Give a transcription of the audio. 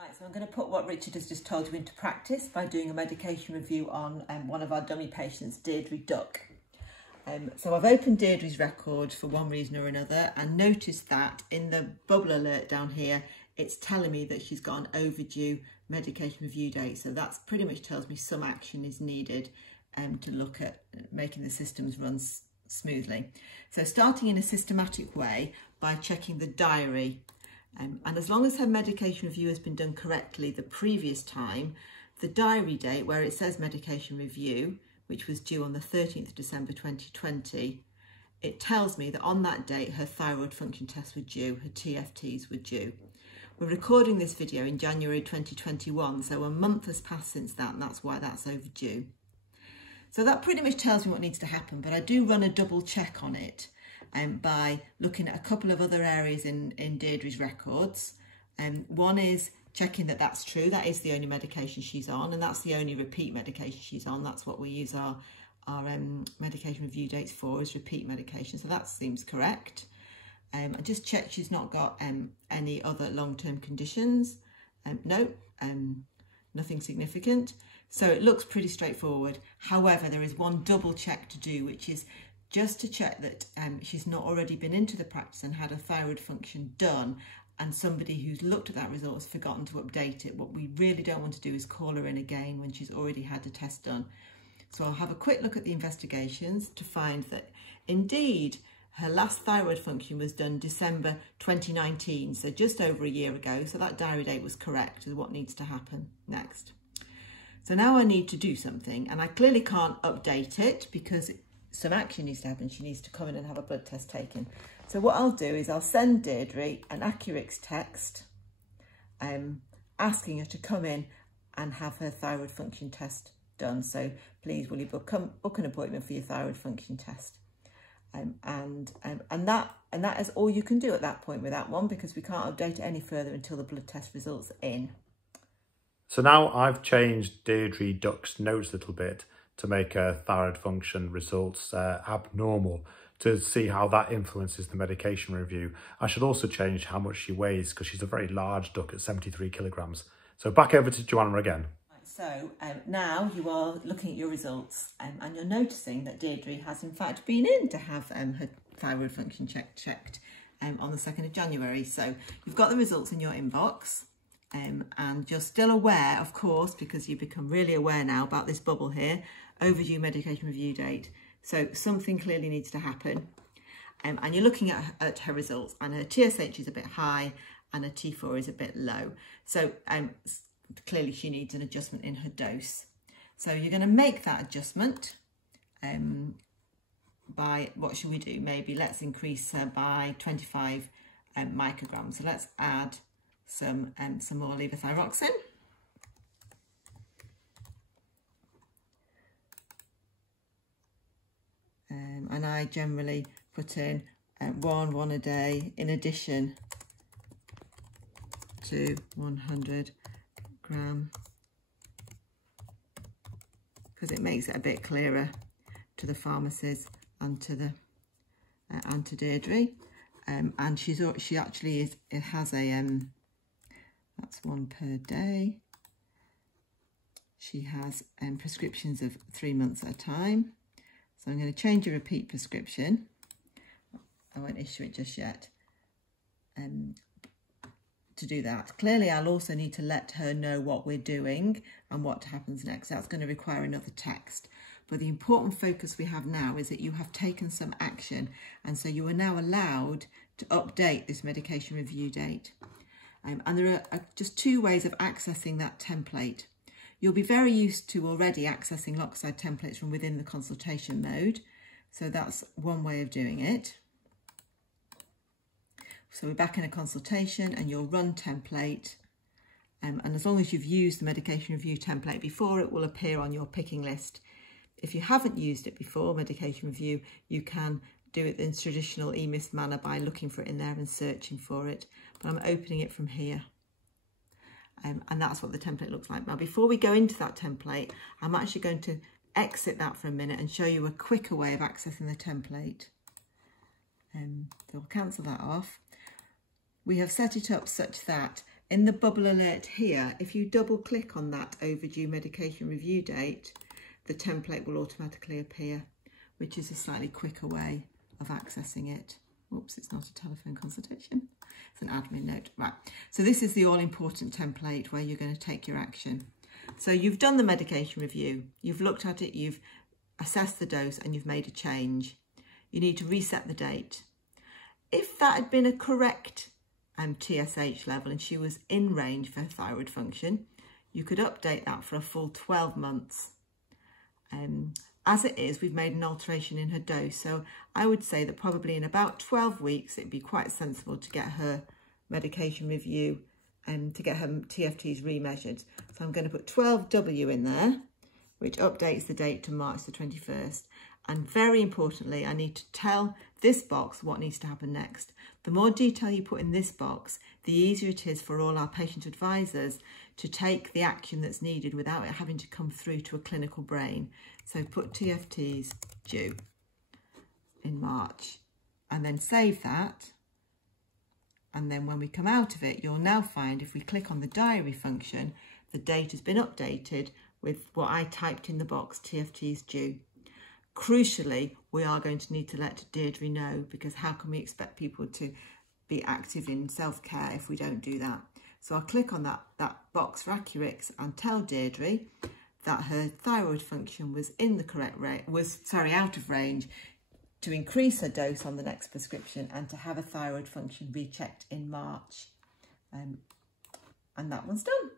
Right, so I'm going to put what Richard has just told you into practice by doing a medication review on one of our dummy patients, Deirdre Duck. So I've opened Deirdre's record for one reason or another and noticed that in the bubble alert down here, it's telling me that she's got an overdue medication review date. So that's pretty much tells me some action is needed to look at making the systems run smoothly. So starting in a systematic way by checking the diary. And as long as her medication review has been done correctly the previous time, the diary date where it says medication review, which was due on the 13th of December 2020, it tells me that on that date her thyroid function tests were due, her TFTs were due. We're recording this video in January 2021, so a month has passed since that, and that's why that's overdue. So that pretty much tells me what needs to happen, but I do run a double check on it. By looking at a couple of other areas in Deirdre's records. One is checking that that's true, that is the only medication she's on, and that's the only repeat medication she's on. That's what we use our medication review dates for, is repeat medication, so that seems correct. I just checked she's not got any other long-term conditions. No, nothing significant. So it looks pretty straightforward. However, there is one double check to do, which is just to check that she's not already been into the practice and had a thyroid function done, and somebody who's looked at that result has forgotten to update it. What we really don't want to do is call her in again when she's already had the test done. So I'll have a quick look at the investigations to find that indeed her last thyroid function was done December 2019, so just over a year ago. So that diary date was correct is what needs to happen next. So now I need to do something, and I clearly can't update it because some action needs to happen. She needs to come in and have a blood test taken. So what I'll do is I'll send Deirdre an Accurix text asking her to come in and have her thyroid function test done. So please, will you book an appointment for your thyroid function test? And that is all you can do at that point with that one, because we can't update it any further until the blood test results are in. So now I've changed Deirdre Duck's notes a little bit to make her thyroid function results abnormal, to see how that influences the medication review. I should also change how much she weighs, because she's a very large duck at 73 kilograms. So back over to Joanna again. So now you are looking at your results and you're noticing that Deirdre has in fact been in to have her thyroid function checked on the 2nd of January. So you've got the results in your inbox. And you're still aware, of course, because you've become really aware now about this bubble here, overdue medication review date. So something clearly needs to happen. And you're looking at her results, and her TSH is a bit high and her T4 is a bit low. So clearly she needs an adjustment in her dose. So you're going to make that adjustment by, what should we do? Maybe let's increase her by 25 micrograms. So let's add some more levothyroxine. And I generally put in one a day in addition to 100 gram, because it makes it a bit clearer to the pharmacies and to the and to Deirdre. And she actually is, it has a that's one per day. She has prescriptions of 3 months at a time. So I'm going to change a repeat prescription. I won't issue it just yet. To do that, clearly I'll also need to let her know what we're doing and what happens next. That's going to require another text. But the important focus we have now is that you have taken some action, and so you are now allowed to update this medication review date. And there are just 2 ways of accessing that template. You'll be very used to already accessing Lockside templates from within the consultation mode. So that's one way of doing it. So we're back in a consultation and your run template. And as long as you've used the medication review template before, it will appear on your picking list. If you haven't used it before, medication review, you can do it in traditional EMIS manner by looking for it in there and searching for it. But I'm opening it from here. And that's what the template looks like. Now, before we go into that template, I'm actually going to exit that for a minute and show you a quicker way of accessing the template. So we'll cancel that off. We have set it up such that in the bubble alert here, if you double click on that overdue medication review date, the template will automatically appear, which is a slightly quicker way of accessing it. Oops, it's not a telephone consultation. It's an admin note. Right, so this is the all-important template where you're going to take your action. So you've done the medication review, you've looked at it, you've assessed the dose and you've made a change. You need to reset the date. If that had been a correct TSH level and she was in range for her thyroid function, you could update that for a full 12 months. As it is, we've made an alteration in her dose. So I would say that probably in about 12 weeks, it'd be quite sensible to get her medication review and to get her TFTs remeasured. So I'm going to put 12W in there, which updates the date to March the 21st. And very importantly, I need to tell this box what needs to happen next. The more detail you put in this box, the easier it is for all our patient advisors to take the action that's needed without it having to come through to a clinical brain. So put TFTs due in March and then save that. And then when we come out of it, you'll now find if we click on the diary function, the date has been updated with what I typed in the box, TFTs due. Crucially, we are going to need to let Deirdre know, because how can we expect people to be active in self-care if we don't do that? So I'll click on that box for Accurix and tell Deirdre that her thyroid function was in the correct range, out of range, to increase her dose on the next prescription and to have a thyroid function rechecked in March. And that one's done.